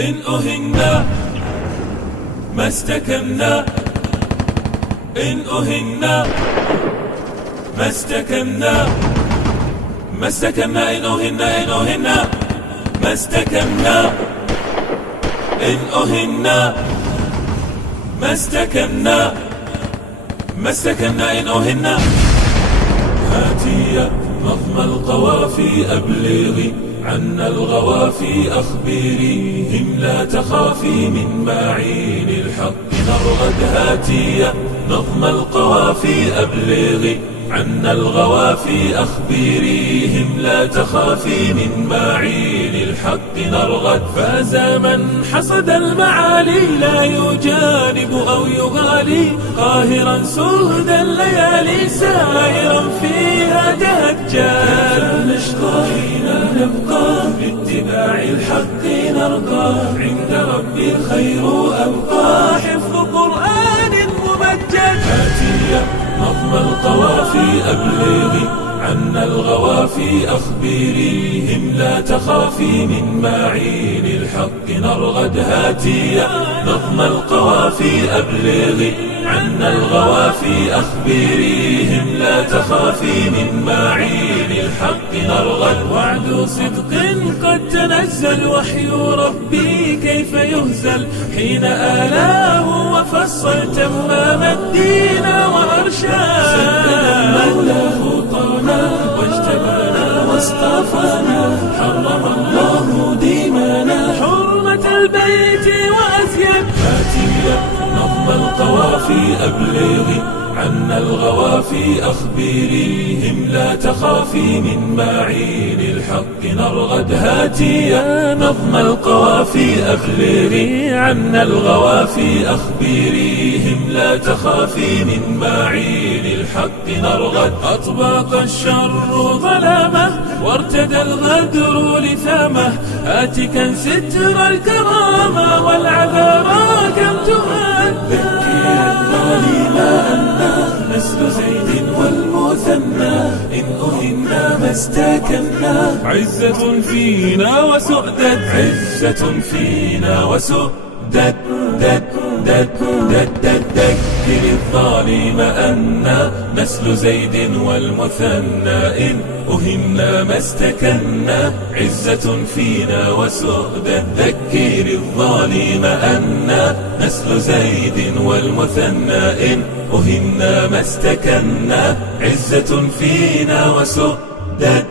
إن أهنا ما استكنا، إن أهنا ما استكنا، ما استكنا، إن أهنا، إن أهنا ما استكنا، إن أهنا ما استكنا، ما استكنا، إن أهنا. هاتي نظم القوافي أبلغي عنا الغوافي أخبريهم، لا تخافي من معين الحق نرغد. هاتي نظم القوافي أبلغي عنا الغوافي أخبريهم، لا تخافي من معين الحق نرغد. فاز من حصد المعالي لا يجانب أو يغالي، قاهرا سهد الليالي سائرا فيها تهجان. نشقى حين نبقى باتباع الحق نرقى، عند ربي الخير أبقى حفظ قرآن ممجد. هاتي نظم القوافي أبلغي عنا الغوافي أخبريهم، لا تخافي من معين الحق نرغد. هاتي نظم القوافي أبلغي عنا الغوافي أخبريهم، لا تخافي من معين الحق نرغد. وعد صدق قد تنزل وحي ربي كيف يهزل، حين آلاه وفصل تمام الدين وأرشاد. سدد المولى خطانا واجتبانا واصطفانا، حرم الله ديمانا حرمة البيت وأزيد. هاتي نظم القوافي أبلغي عنا الغوافي أخبريهم، لا تخافي من معين الحق نرغد. هاتي نظم القوافي أبلغي عنا الغوافي أخبريهم، لا تخافي من معين الحق نرغد. أطبق الشر ظلامه وارتدى الغدر لثامه، هاتكا ستر الكرامة والعذارى كم تهدى. الظالم أنا نسل زيد والمثنى، إن أهنا ما استكنا. عزة فينا وسؤدد، عزة فينا وسؤدد، دد دد دد دد. ذكر الظالم أنا نسل زيد والمثنى، إن أهنا ما استكنا. عزة فينا وسؤدد. ذكر الظالم أنا نسل زيد والمثنى، إن أهنا ما استكنا. عزة فينا وسؤدد.